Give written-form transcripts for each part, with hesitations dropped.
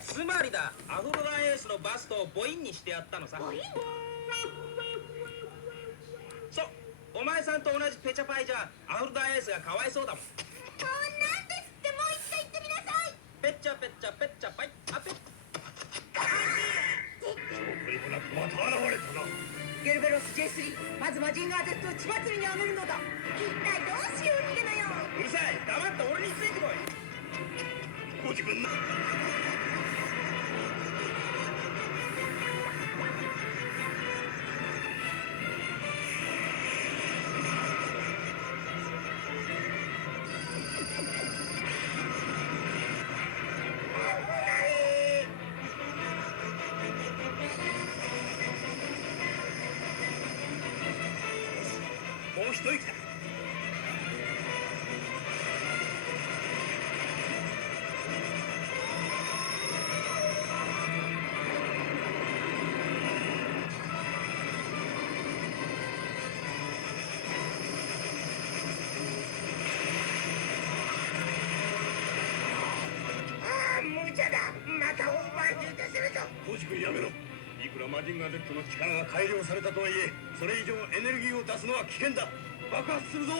つまりだ、アフロダエースのバストを母音にしてやったのさ。そう、お前さんと同じペチャパイじゃアフロダエースがかわいそうだもん。なんですって、もう一回言ってみなさい。ペッチャペッチャペッチャパイ、あペッ。また現れたな。ゲルベロス J3、まずマジンガー Z を血祭りにあげるのだ。一体どうしよう逃げのよ。うるさい、黙って俺についてこい。ご自分のもう一息だ。無茶だ。またオーバーヒートするぞ。コーチ君やめろ。いくらマジンガー Z の力が改良されたとはいえ、それ以上エネルギーを出すのは危険だ。爆発するぞ。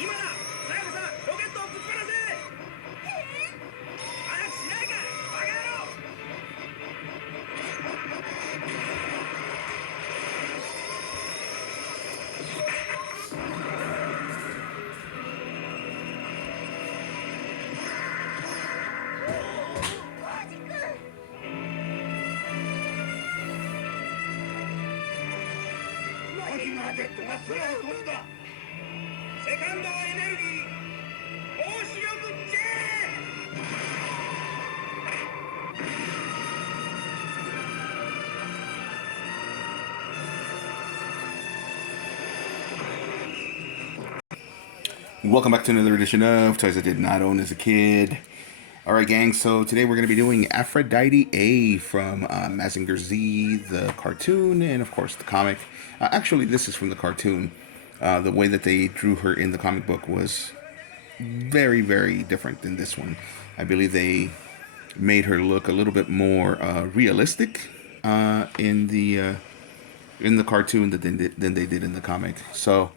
今だ、さやかさん、ロケットをぶっ放せ。早くしないか、バカ野郎。マジンガー Z が空を飛んだ。セカンドエネルギー、大潮ぶっちゃ Welcome back to another edition of Toys I Did Not Own as a Kid. Alright gang, so today we're going to be doing Aphrodite A from Mazinger Z, the cartoon, and of course the comic. Actually, this is from the cartoon. The way that they drew her in the comic book was very, very different than this one. I believe they made her look a little bit more realistic in the cartoon than they did in the comic. So,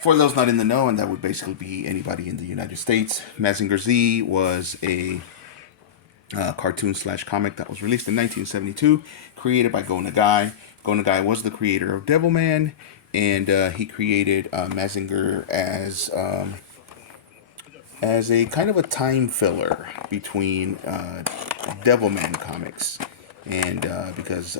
for those not in the know, and that would basically be anybody in the United States, Mazinger Z was a cartoon / comic that was released in 1972, created by Go Nagai. Go Nagai was the creator of Devilman, and he created Mazinger as a kind of a time filler between Devilman comics, and because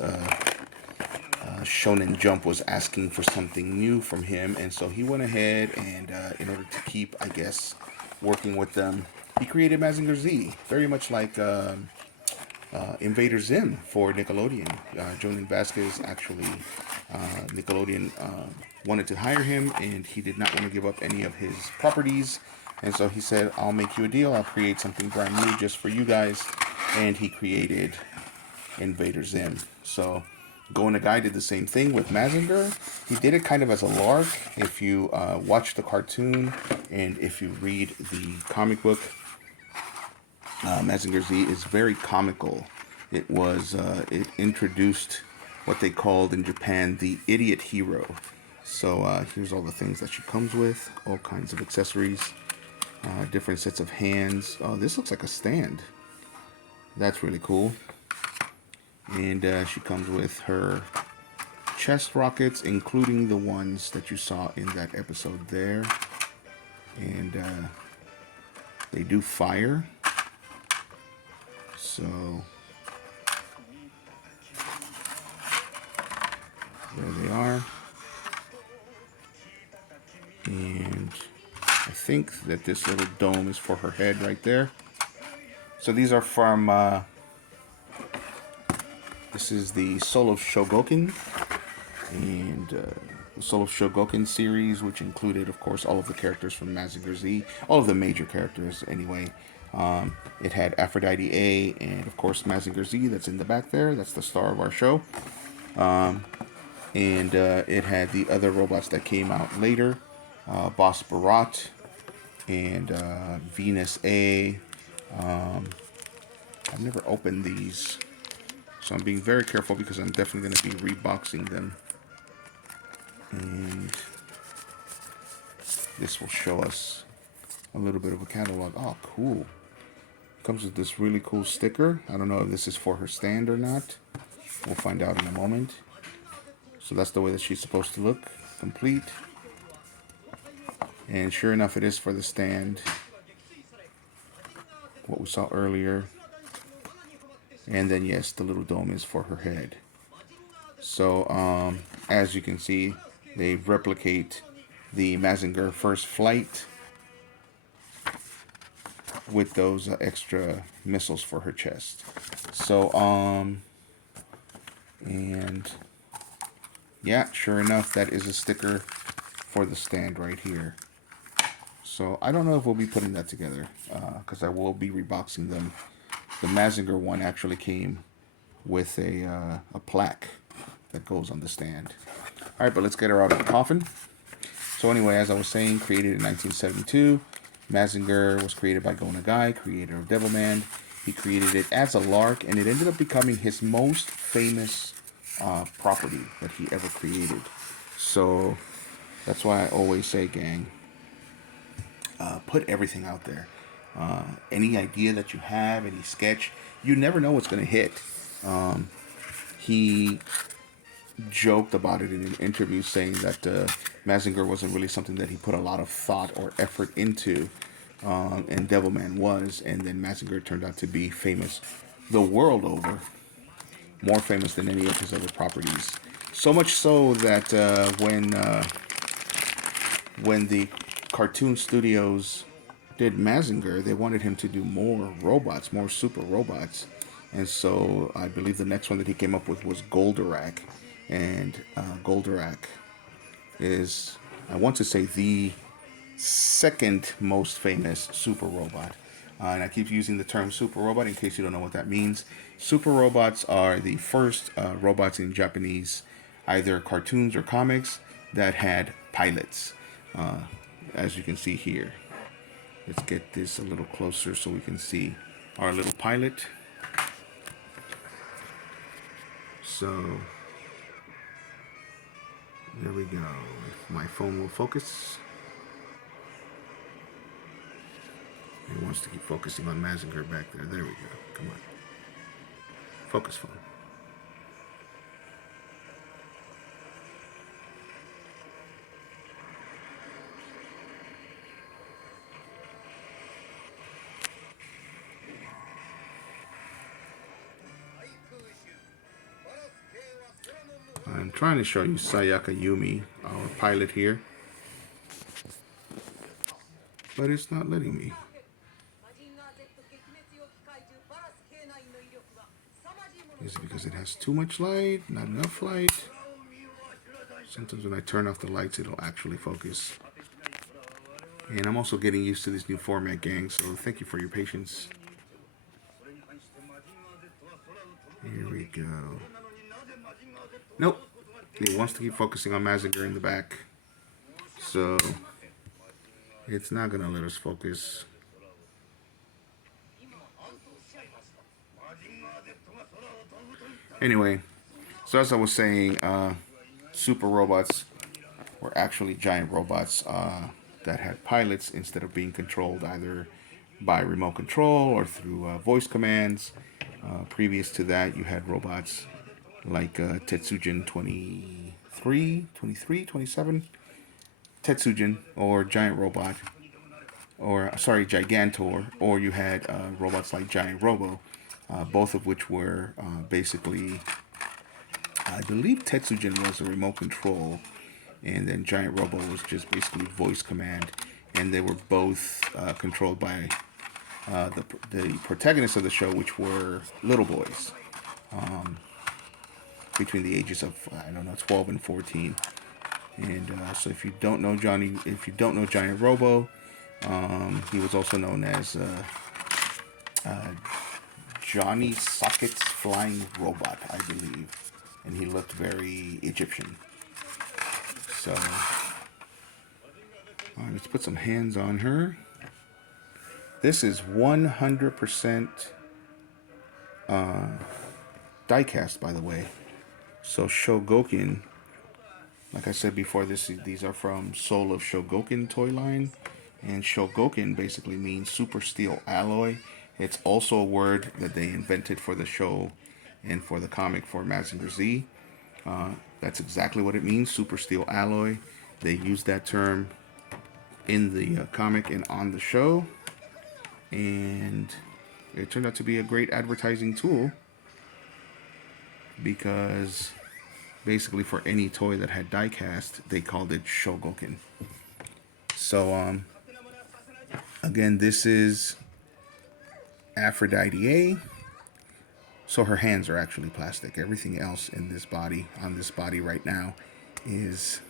Shonen Jump was asking for something new from him, and so he went ahead and in order to keep, I guess, working with them, he created Mazinger Z, very much like Invader Zim for Nickelodeon. Jonan Vasquez actually, Nickelodeon wanted to hire him, and he did not want to give up any of his properties, and so he said, I'll make you a deal, I'll create something brand new just for you guys, and he created Invader Zim. So Go Nagai did the same thing with Mazinger. He did it kind of as a lark. If you watch the cartoon and if you read the comic book, Mazinger Z is very comical. It introduced what they called in Japan the idiot hero. So here's all the things that she comes with, all kinds of accessories, different sets of hands. Oh, this looks like a stand. That's really cool. And she comes with her chest rockets, including the ones that you saw in that episode there. And they do fire. So there they are. And I think that this little dome is for her head right there. So these are from this is the Soul of Chogokin, and the Soul of Chogokin series, which included, of course, all of the characters from Mazinger Z, all of the major characters, anyway. It had Aphrodite A and, of course, Mazinger Z that's in the back there. That's the star of our show. And it had the other robots that came out later. Boss Barat and Venus A. I've never opened these, so I'm being very careful because I'm definitely going to be reboxing them. And this will show us a little bit of a catalog. Oh, cool. Comes with this really cool sticker. I don't know if this is for her stand or not. We'll find out in a moment. So that's the way that she's supposed to look, complete. And sure enough, it is for the stand. What we saw earlier. And then, yes, the little dome is for her head. So, as you can see, they replicate the Mazinger First Flight with those extra missiles for her chest. So, and yeah, sure enough, that is a sticker for the stand right here. So I don't know if we'll be putting that together because I will be reboxing them. The Mazinger one actually came with a plaque that goes on the stand. All right, but let's get her out of the coffin. So anyway, as I was saying, created in 1972. Mazinger was created by Go Nagai, creator of Devilman. He created it as a lark, and it ended up becoming his most famous property that he ever created. So that's why I always say, gang, put everything out there. Any idea that you have, any sketch, you never know what's going to hit. He joked about it in an interview, saying that Mazinger wasn't really something that he put a lot of thought or effort into, and Devilman was, and then Mazinger turned out to be famous the world over, more famous than any of his other properties. So much so that when the cartoon studios did Mazinger, they wanted him to do more robots, more super robots. And so I believe the next one that he came up with was Goldorak. And Goldorak is, I want to say, the second most famous super robot. And I keep using the term super robot in case you don't know what that means. Super robots are the first robots in Japanese, either cartoons or comics, that had pilots. As you can see here. Let's get this a little closer so we can see our little pilot. So there we go. If my phone will focus. It wants to keep focusing on Mazinger back there. There we go. Come on. Focus, phone. I'm trying to show you Sayaka Yumi, our pilot here. But it's not letting me. Is it because it has too much light? Not enough light? Sometimes when I turn off the lights, it'll actually focus. And I'm also getting used to this new format, gang, so thank you for your patience. Here we go. Nope. It wants to keep focusing on Mazinger in the back. So it's not going to let us focus. Anyway, so as I was saying, super robots were actually giant robots that had pilots instead of being controlled either by remote control or through voice commands. Previous to that, you had robots like Tetsujin 23, 27, Tetsujin, or Giant Robot, or sorry, Gigantor, or you had robots like Giant Robo, both of which were basically, I believe Tetsujin was a remote control, and then Giant Robo was just basically voice command, and they were both controlled by the protagonists of the show, which were little boys. Between the ages of, I don't know, 12 and 14. And so if you don't know Giant Robo, he was also known as Johnny Socket's flying robot, I believe. And he looked very Egyptian. So, let's put some hands on her. This is 100% die-cast, by the way. So Chogokin, like I said before, these are from Soul of Chogokin toy line. And Chogokin basically means super steel alloy. It's also a word that they invented for the show and for the comic for Mazinger Z. That's exactly what it means, super steel alloy. They used that term in the comic and on the show. And it turned out to be a great advertising tool because basically for any toy that had die-cast, they called it Chogokin. So, again, this is Aphrodite A. So her hands are actually plastic. Everything else in this body, on this body right now, is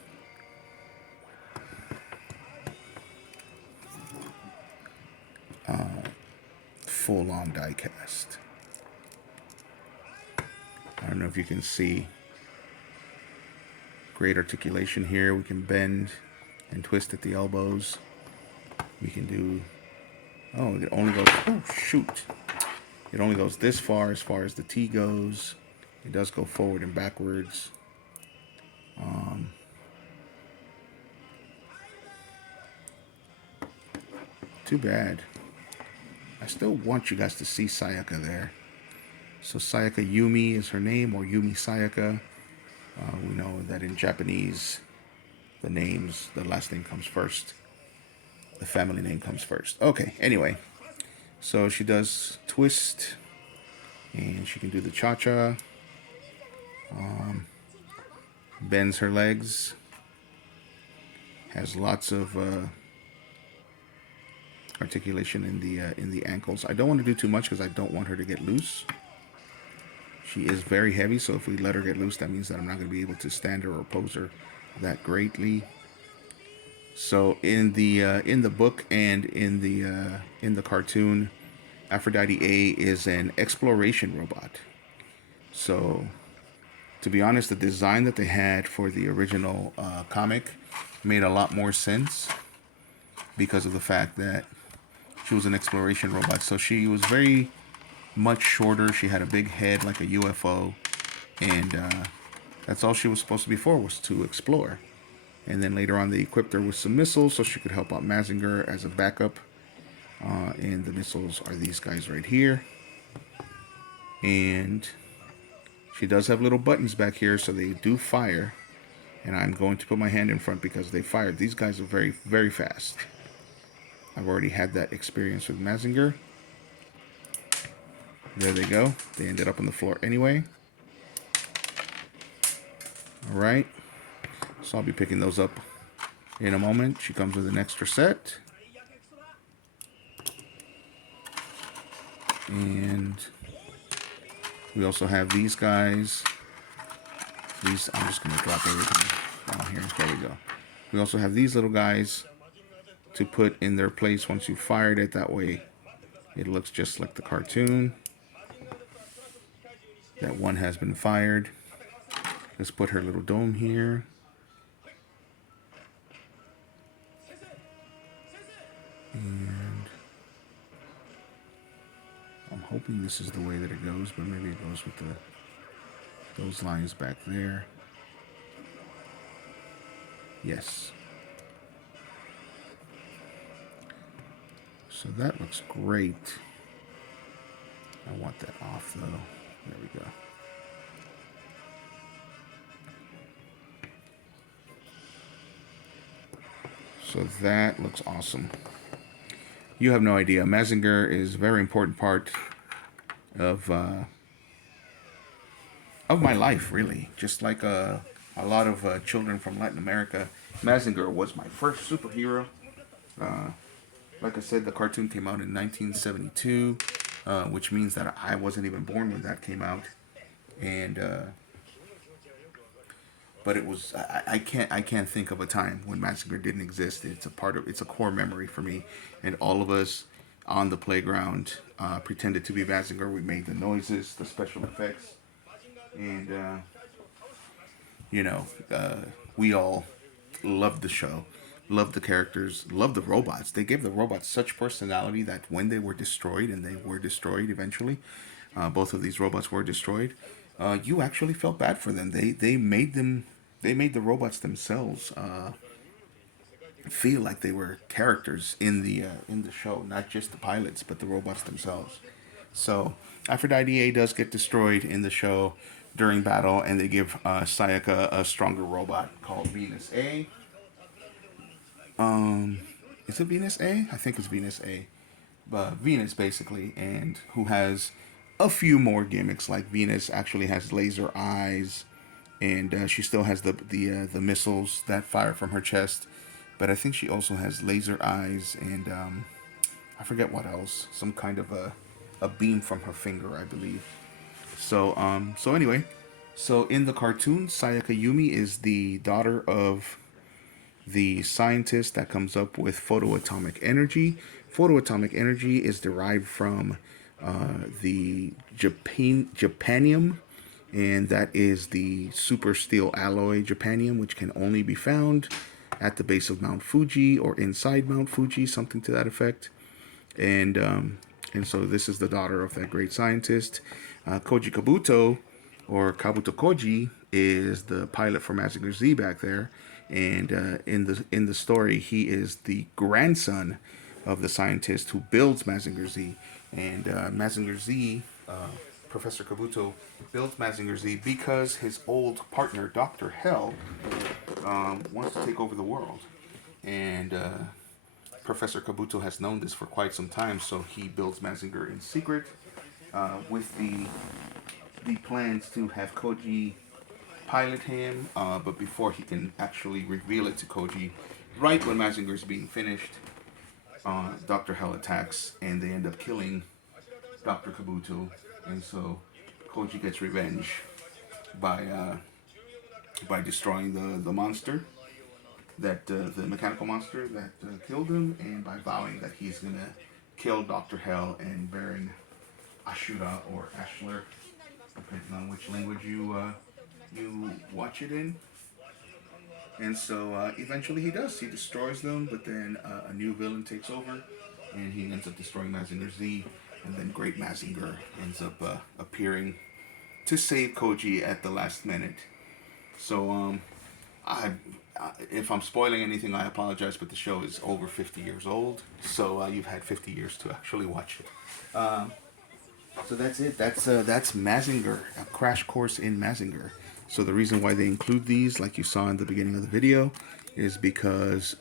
full-on die-cast. I don't know if you can see. Great articulation here. We can bend and twist at the elbows. We can do... Oh, it only goes... Oh, shoot. It only goes this far as the T goes. It does go forward and backwards. Too bad. I still want you guys to see Sayaka there. So Sayaka Yumi is her name, or Yumi Sayaka. We know that in Japanese, the last name comes first. The family name comes first. Okay, anyway. So she does twist, and she can do the cha-cha. Bends her legs. Has lots of articulation in the ankles. I don't want to do too much because I don't want her to get loose. She is very heavy, so if we let her get loose, that means that I'm not going to be able to stand her or pose her that greatly. So in the book and in the cartoon, Aphrodite A is an exploration robot. So, to be honest, the design that they had for the original comic made a lot more sense because of the fact that she was an exploration robot. So she was very much shorter. She had a big head like a UFO, and that's all she was supposed to be for, was to explore. And then later on, they equipped her with some missiles so she could help out Mazinger as a backup. And the missiles are these guys right here. And she does have little buttons back here, so they do fire. And I'm going to put my hand in front because they fired. These guys are very, very fast. I've already had that experience with Mazinger. There they go. They ended up on the floor anyway. Alright. So I'll be picking those up in a moment. She comes with an extra set. And we also have these guys. I'm just going to drop everything down here. There we go. We also have these little guys to put in their place once you fired it. That way it looks just like the cartoon. That one has been fired. Let's put her little dome here. And I'm hoping this is the way that it goes, but maybe it goes with those lines back there. Yes. So that looks great. I want that off though. There we go. So that looks awesome. You have no idea. Mazinger is a very important part of my life, really. Just like a lot of children from Latin America, Mazinger was my first superhero. Like I said, the cartoon came out in 1972, which means that I wasn't even born when that came out. And but it was I can't think of a time when Mazinger didn't exist. It's a core memory for me, and all of us. on the playground, pretended to be Mazinger. We made the noises, the special effects, and you know, we all loved the show, loved the characters, loved the robots. They gave the robots such personality that when they were destroyed, and they were destroyed eventually, both of these robots were destroyed. You actually felt bad for them. They made them. They made the robots themselves feel like they were characters in the show, not just the pilots, but the robots themselves. So Aphrodite A does get destroyed in the show during battle, and they give Sayaka a stronger robot called Venus A. Is it Venus A? I think it's Venus A. But Venus basically, and who has a few more gimmicks. Like Venus actually has laser eyes, and she still has the missiles that fire from her chest. But I think she also has laser eyes, and I forget what else. Some kind of a beam from her finger, I believe. So anyway, so in the cartoon, Sayaka Yumi is the daughter of the scientist that comes up with photoatomic energy. Photoatomic energy is derived from the Japanium, and that is the super steel alloy Japanium, which can only be found at the base of Mount Fuji or inside Mount Fuji, something to that effect. And so this is the daughter of that great scientist. Koji Kabuto, or Kabuto Koji, is the pilot for Mazinger Z back there. And in the story, he is the grandson of the scientist who builds Mazinger Z. And Mazinger Z, Professor Kabuto, builds Mazinger Z because his old partner, Dr. Hell, wants to take over the world. And Professor Kabuto has known this for quite some time, so he builds Mazinger in secret with the plans to have Koji pilot him, but before he can actually reveal it to Koji, right when Mazinger is being finished, Dr. Hell attacks, and they end up killing Dr. Kabuto, and so Koji gets revenge by destroying the monster, that the mechanical monster that killed him, and by vowing that he's gonna kill Dr. Hell and Baron Ashura or Ashler, depending on which language you watch it in. And so eventually he does. He destroys them, but then a new villain takes over, and he ends up destroying Mazinger Z, and then Great Mazinger ends up appearing to save Koji at the last minute. So if I'm spoiling anything, I apologize, but the show is over 50 years old, so you've had 50 years to actually watch it. So that's it. That's Mazinger, a crash course in Mazinger. So the reason why they include these, like you saw in the beginning of the video, is because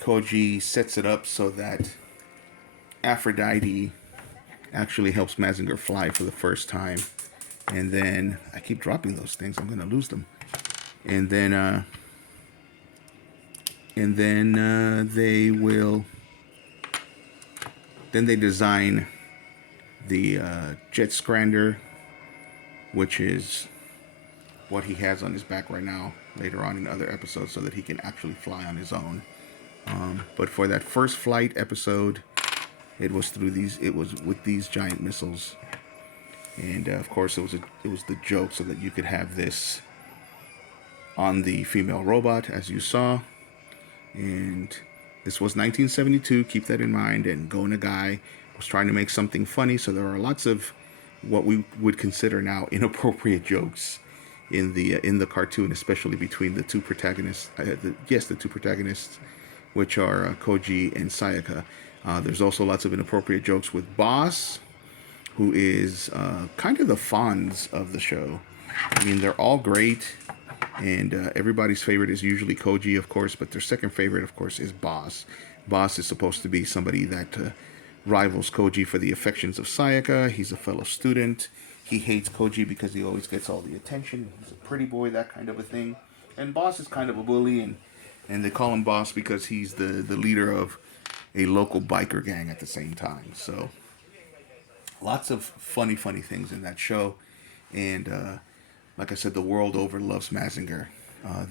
Koji sets it up so that Aphrodite actually helps Mazinger fly for the first time. And then I keep dropping those things. I'm gonna lose them. And then they will. Then they design the Jet Scrander, which is what he has on his back right now, later on in other episodes, so that he can actually fly on his own. But for that first flight episode, it was with these giant missiles, and of course it was the joke so that you could have this on the female robot, as you saw. And this was 1972, keep that in mind, and Go Nagai was trying to make something funny, so there are lots of what we would consider now inappropriate jokes in the cartoon, especially between the two protagonists. The two protagonists, which are Koji and Sayaka. There's also lots of inappropriate jokes with Boss, who is kind of the Fonz of the show. I mean, they're all great, and everybody's favorite is usually Koji, of course, but their second favorite, of course, is Boss. Boss is supposed to be somebody that rivals Koji for the affections of Sayaka. He's a fellow student. He hates Koji because he always gets all the attention. He's a pretty boy, that kind of a thing. And Boss is kind of a bully, and they call him Boss because he's the leader of a local biker gang at the same time. So lots of funny things in that show. And like I said, the world over loves Mazinger.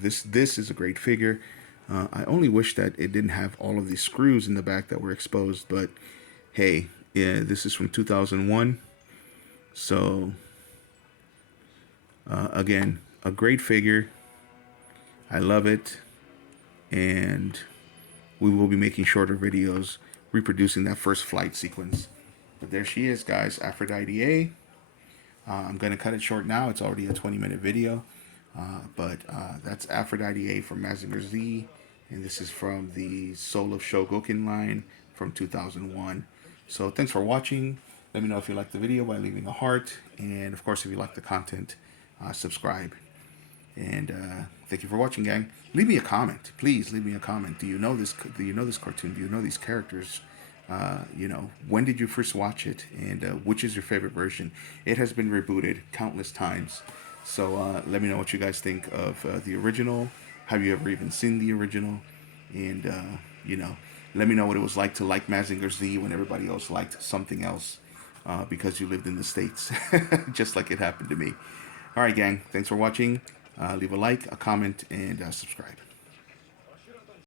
This is a great figure. I only wish that it didn't have all of these screws in the back that were exposed, but hey, yeah, this is from 2001. So, again, a great figure. I love it. And we will be making shorter videos reproducing that first flight sequence. But there she is, guys, Aphrodite A. I'm going to cut it short now. It's already a 20-minute video. But that's Aphrodite A from Mazinger Z. And this is from the Soul of Chogokin line from 2001. So thanks for watching. Let me know if you liked the video by leaving a heart. And of course, if you like the content, subscribe. And thank you for watching, gang. Leave me a comment. Please leave me a comment. Do you know this? Do you know this cartoon? Do you know these characters? You know, when did you first watch it? And which is your favorite version? It has been rebooted countless times. So let me know what you guys think of the original. Have you ever even seen the original? And, you know, let me know what it was like to like Mazinger Z when everybody else liked something else because you lived in the States, just like it happened to me. All right, gang. Thanks for watching. Leave a like, a comment, and subscribe.